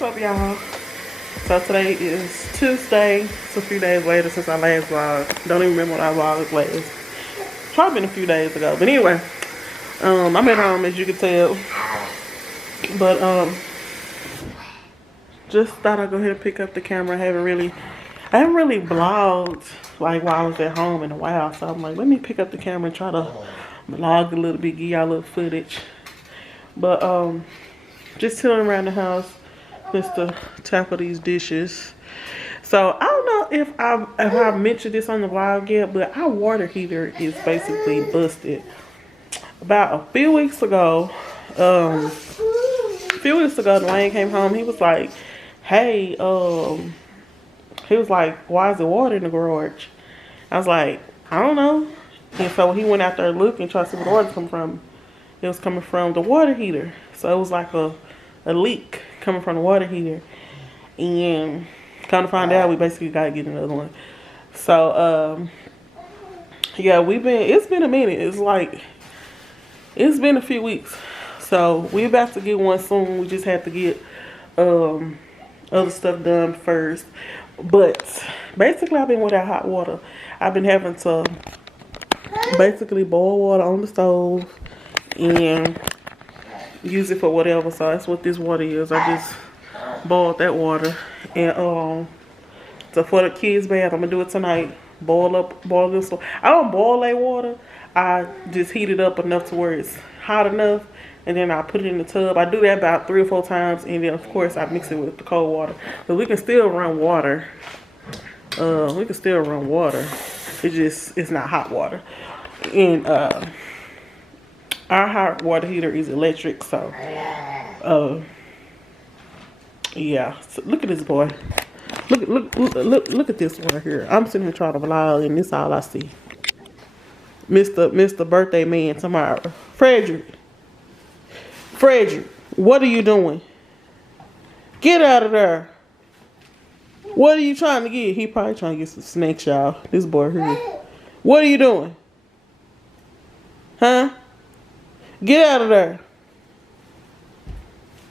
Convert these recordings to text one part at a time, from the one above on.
What's up, y'all? So today is Tuesday. It's a few days later since our last vlog. Don't even remember what our vlog was last. Probably been a few days ago. But anyway, I'm at home, as you can tell. But just thought I'd go ahead and pick up the camera. I haven't really vlogged like while I was at home in a while. So I'm like, let me pick up the camera and try to vlog a little bit, give y'all a little footage. But just chilling around the house, just to tackle these dishes. So I don't know if I mentioned this on the vlog yet, but our water heater is basically busted. About a few weeks ago, Lane came home. He was like, hey, he was like, why is the water in the garage? I was like, I don't know. And so he went out there looking, tried to see where the water's coming from. It was coming from the water heater. So it was like a leak coming from the water heater. And kind of find out, we basically got to get another one. So, yeah, it's been a minute. It's been a few weeks. So we're about to get one soon. We just have to get other stuff done first. But basically, I've been without hot water. I've been having to basically boil water on the stove and use it for whatever. So that's what this water is. I just boiled that water. And so for the kids' bath, I'm gonna do it tonight. Boil this. So I don't boil that water. I just heat it up enough to where it's hot enough, and then I put it in the tub. I do that about 3 or 4 times, and then of course I mix it with the cold water. But we can still run water. It's not hot water. And our hot water heater is electric, so yeah. So look at this boy. Look at this one right here. I'm sitting here trying to vlog, and this is all I see. Mr. Birthday Man tomorrow. Fredderick, what are you doing? Get out of there. What are you trying to get? He probably trying to get some snakes, y'all. This boy here. What are you doing? Huh? Get out of there.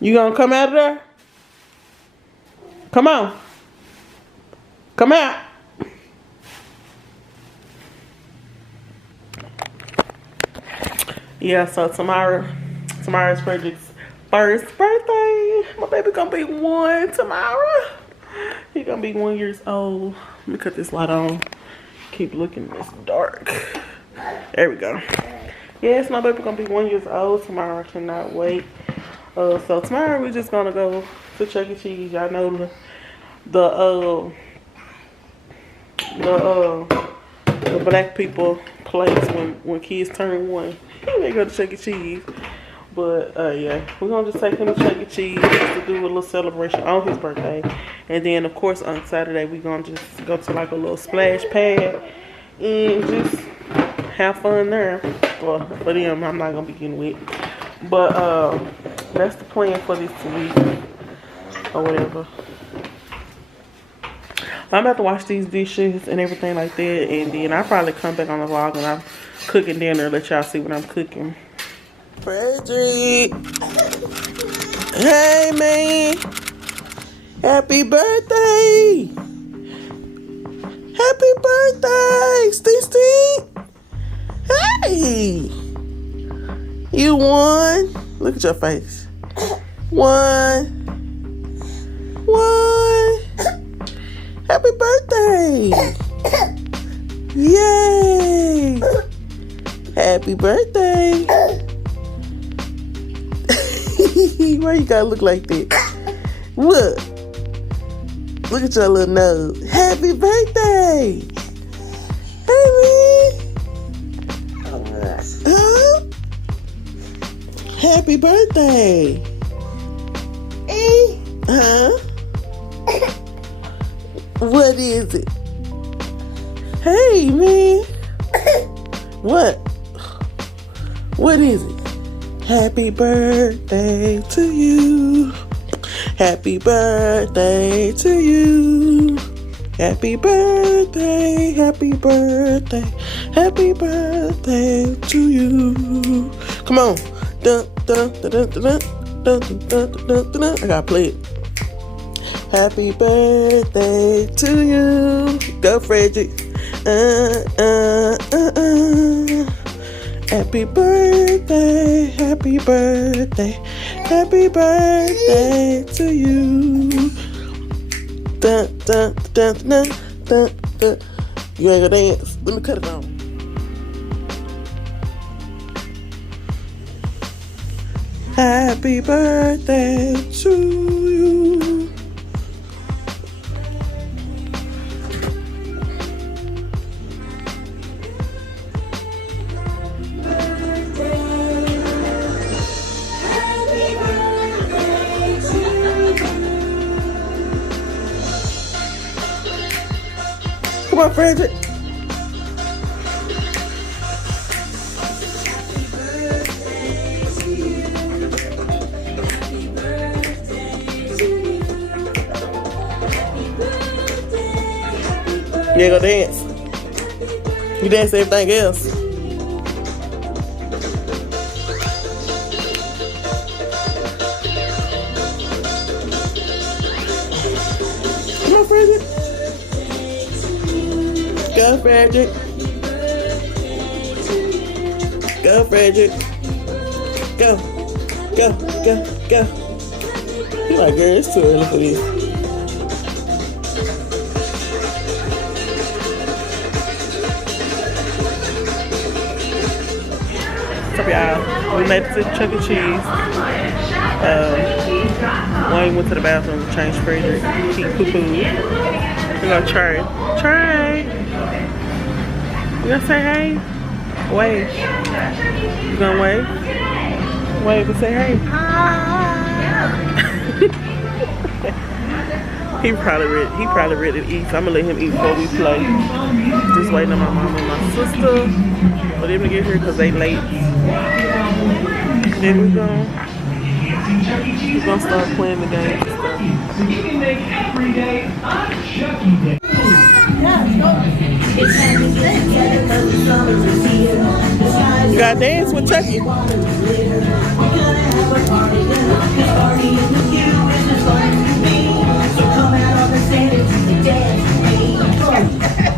You gonna come out of there? Come on. Come out. Yeah, so tomorrow's Frederick's first birthday. My baby gonna be 1 tomorrow. He gonna be 1 year old. Let me cut this light on. Keep looking, it's dark. There we go. Yes, my baby gonna be 1 year old tomorrow. I cannot wait. So tomorrow we're just gonna go to Chuck E. Cheese. Y'all know the black people place when kids turn 1. They go to Chuck E. Cheese. But yeah, we're gonna just take him to Chuck E. Cheese just to do a little celebration on his birthday. And then of course on Saturday we're gonna just go to like a little splash pad and just have fun there. Well, for them, I'm not gonna be getting wet. But that's the plan for this week or whatever. I'm about to wash these dishes and everything like that, and then I'll probably come back on the vlog and I'm cooking dinner, let y'all see what I'm cooking. Fredderick, hey man, happy birthday! Happy birthday, Steve! Hey, you won. Look at your face. Won. Happy birthday! Yay! Happy birthday! Why you gotta look like that? Look! Look at your little nose. Happy birthday! Hey, man! Huh? Happy birthday! Huh? What is it? Hey, man. What? What is it? Happy birthday to you. Happy birthday to you. Happy birthday, happy birthday, happy birthday to you. Come on. Dun, dun, dun, dun, dun, dun, dun, dun, dun, dun. I gotta play it. Happy birthday to you. Go, Fredderick. Happy birthday, happy birthday, happy birthday to you. Dun, dun, dun, dun, dun, dun. You ain't gonna dance? Let me cut it on. Happy birthday to you. Come on, Fredderick. You ain't gonna dance. You dance everything else. Come on, Fredderick. Go, Fredderick. Go, Fredderick. Go. Go, go, go. You're like, girl, it's too early for this. What's up, y'all? We made it to Chuck E. Cheese. Wayne went to the bathroom to change Fredderick. He poo-pooed. We're gonna try it. Try. You gonna say hey? Wave. You gonna wave? Wave and say hey. He probably ready to eat, so I'm gonna let him eat before we play. Just waiting on my mom and my sister for them to get here because they late. Then we're gonna start playing the game and stuff. You can make every day a Chucky Day. You gotta dance with Chucky.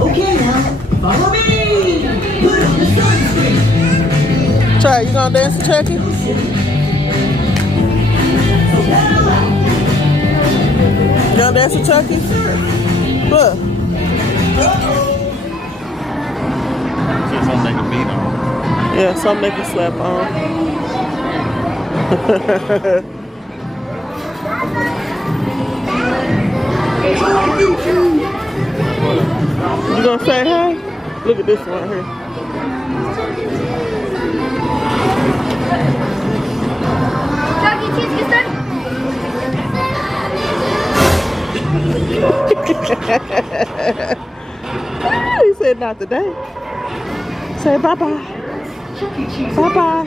Okay, now follow me. Put on the sunscreen. Try, you gonna dance with Chucky? You gonna dance with Chucky? Look. Something they can beat on. Yeah, something they can slap on. You gonna say hey? Look at this one right here. Chuck E. Cheese, get He said not today. Say bye-bye. Bye-bye.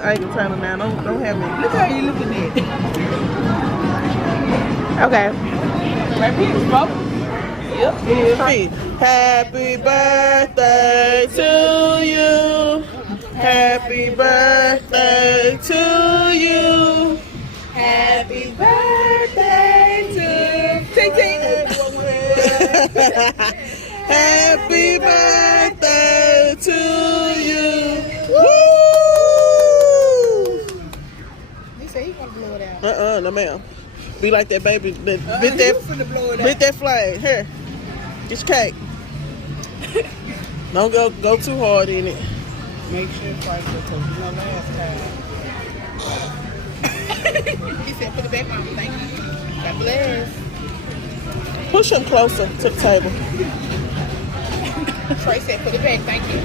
I ain't gonna tell now. Don't have me. Look how you looking at it. Okay. Maybe it's broken. Yep. Happy birthday to you. Happy birthday to you. Happy birthday to Ting Ting. Happy birthday to you. Woo! He said he wanna blow it out. No ma'am. Be like that baby. Bit Blow it out. that flame. Here. Get your cake. Don't go too hard in it. Make sure it's right there, because you know last time. He said, put it back on. Thank you. God bless. Push him closer to the table. Trey said, put it back. Thank you.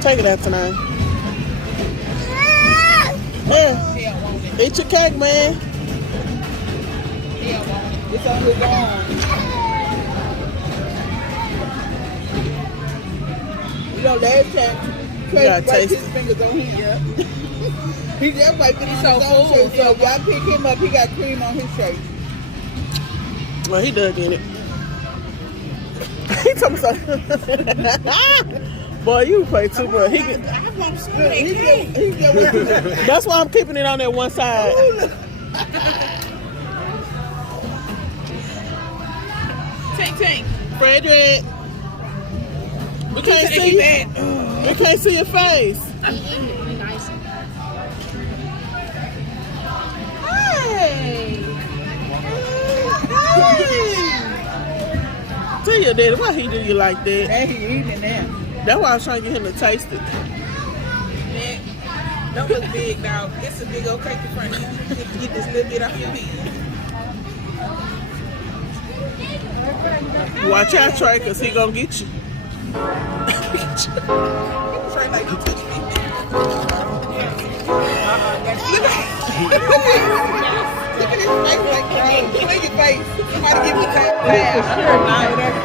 Take it out tonight. Here. He don't want it. Eat your cake, man. He don't want it. It's on his arm. You know, last time, Trey gotta wiped taste his fingers on him. Yeah. He just wiped his so fingers on his full. shirt. So y'all pick him up, he got cream on his shirt. Well, he dug in it. He told me something. Boy, you play too much. I want some cake. He just went to the That's why I'm keeping it on that one side. Ting Ting. Frederick. We can't see you. We can't see your face. I'm eating it. Be nice. Hey. Tell your daddy why he do you like that. Hey, he eating it now. That's why I was trying to get him to taste it. Man, don't look big, dog. It's a big old cake in front of you. Get this little bit off your hand. Watch out, Trey, because he gonna get you. Trey like you touch me. Look at his face like that. Look at your face. Somebody give me a cake. Sure, no, that's